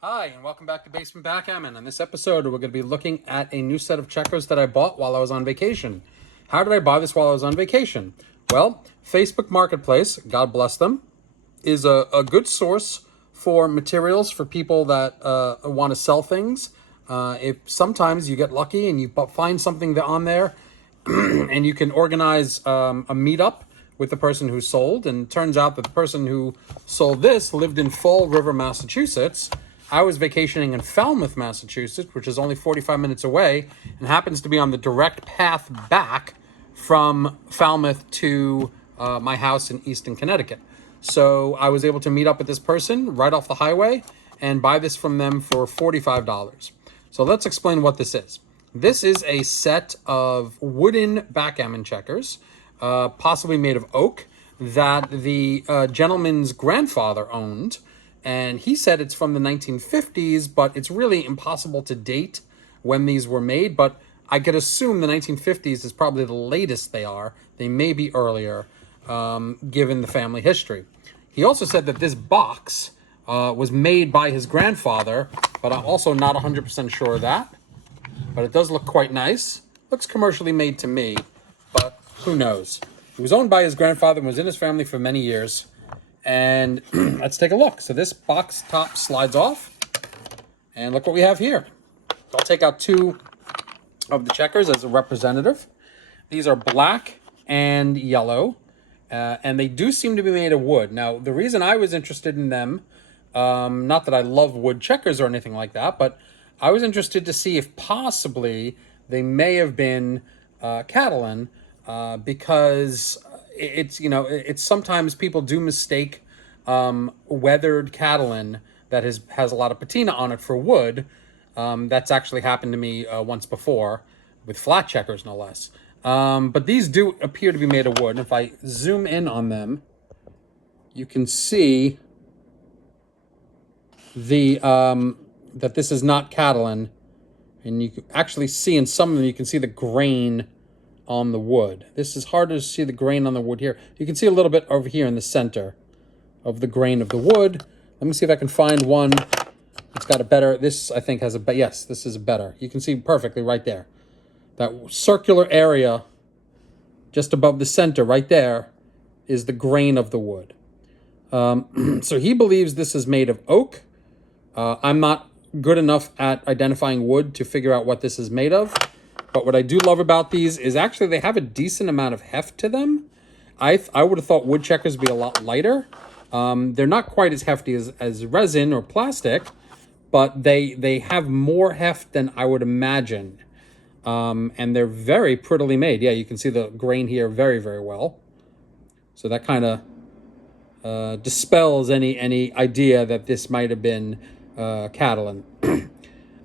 Hi, and welcome back to Basement Backgammon. In this episode, we're going to be looking at a new set of checkers that I bought while I was on vacation. How did I buy this while I was on vacation? Well, Facebook Marketplace, God bless them, is a good source for materials for people that want to sell things. If sometimes you get lucky and you find something on there and you can organize a meetup with the person who sold, and it turns out that the person who sold this lived in Fall River, Massachusetts. I was vacationing in Falmouth, Massachusetts, which is only 45 minutes away and happens to be on the direct path back from Falmouth to my house in Easton, Connecticut. So I was able to meet up with this person right off the highway and buy this from them for $45. So let's explain what this is. This is a set of wooden backgammon checkers, possibly made of oak, that the gentleman's grandfather owned. And he said it's from the 1950s, but it's really impossible to date when these were made. But I could assume the 1950s is probably the latest they are. They may be earlier, given the family history. He also said that this box was made by his grandfather, but I'm also not 100% sure of that. But it does look quite nice. Looks commercially made to me, but who knows? It was owned by his grandfather and was in his family for many years. And let's take a look. So this box top slides off, and look what we have here. I'll take out two of the checkers as a representative. These are black and yellow, and they do seem to be made of wood. Now, the reason I was interested in them, not that I love wood checkers or anything like that, but I was interested to see if possibly they may have been Catalan, because it's sometimes people do mistake weathered Catalan that has a lot of patina on it for wood. That's actually happened to me once before with flat checkers, no less. But these do appear to be made of wood. And if I zoom in on them, you can see the that this is not Catalan, and you can actually see in some of them you can see the grain on the wood. This is harder to see the grain on the wood here. You can see a little bit over here in the center of the grain of the wood. Let me see if I can find one. It's got a better, this I think has a, yes, this is better. You can see perfectly right there. That circular area just above the center right there is the grain of the wood. So he believes this is made of oak. I'm not good enough at identifying wood to figure out what this is made of. But what I do love about these is actually they have a decent amount of heft to them. I would have thought wood checkers would be a lot lighter. They're not quite as hefty as resin or plastic, but they have more heft than I would imagine. And they're very prettily made. Yeah, you can see the grain here very, very well. So that kind of dispels any idea that this might have been Catalan.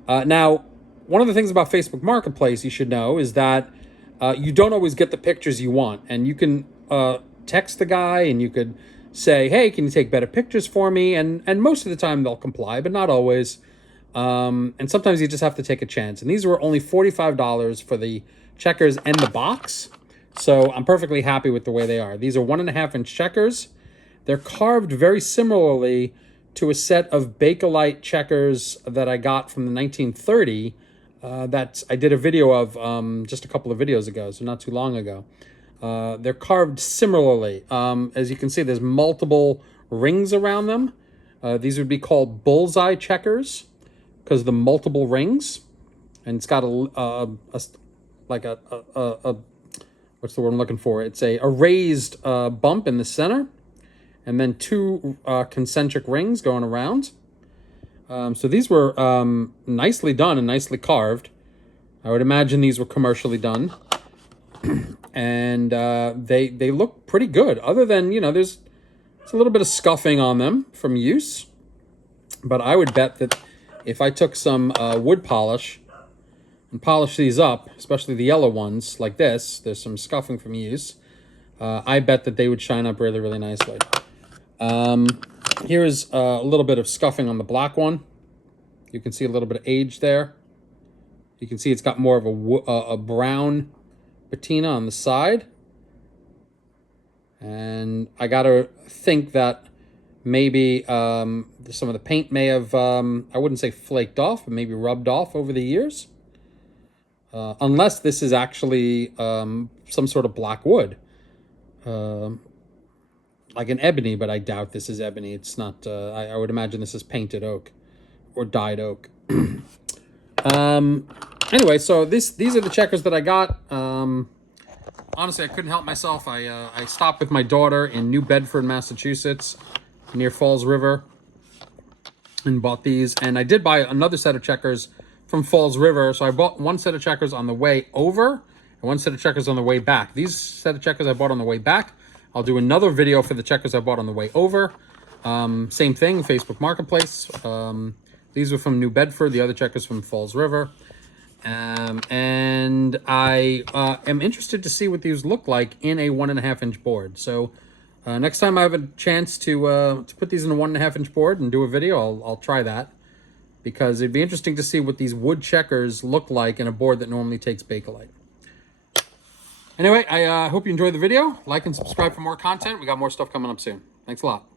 Now, one of the things about Facebook Marketplace you should know is that you don't always get the pictures you want. And you can text the guy and you could say, hey, can you take better pictures for me? And most of the time they'll comply, but not always. And sometimes you just have to take a chance. And these were only $45 for the checkers and the box. So I'm perfectly happy with the way they are. These are 1.5-inch checkers. They're carved very similarly to a set of Bakelite checkers that I got from the 1930 that I did a video of just a couple of videos ago, so not too long ago. They're carved similarly. As you can see, there's multiple rings around them. These would be called bullseye checkers because of the multiple rings. And it's got what's the word I'm looking for? It's a raised bump in the center, and then two concentric rings going around. So these were nicely done and nicely carved. I would imagine these were commercially done. And they look pretty good. Other than, there's a little bit of scuffing on them from use. But I would bet that if I took some wood polish and polished these up, especially the yellow ones like this, there's some scuffing from use. I bet that they would shine up really, really nicely. Here's a little bit of scuffing on the black one. You can see a little bit of age there. You can see it's got more of a brown patina on the side. And I gotta think that Maybe some of the paint may have, I wouldn't say flaked off, but maybe rubbed off over the years. Unless this is actually some sort of black wood. Like an ebony, but I doubt this is ebony. It's not, I would imagine this is painted oak or dyed oak. Anyway, so these are the checkers that I got. Honestly, I couldn't help myself. I stopped with my daughter in New Bedford, Massachusetts, near Falls River, and bought these. And I did buy another set of checkers from Falls River. So I bought one set of checkers on the way over and one set of checkers on the way back. These set of checkers I bought on the way back. I'll do another video for the checkers I bought on the way over. Same thing, Facebook Marketplace. These were from New Bedford, the other checkers from Falls River. And I am interested to see what these look like in a 1.5-inch board. So next time I have a chance to put these in a 1.5-inch board and do a video, I'll try that. Because it'd be interesting to see what these wood checkers look like in a board that normally takes Bakelite. Anyway, I hope you enjoyed the video. Like and subscribe for more content. We got more stuff coming up soon. Thanks a lot.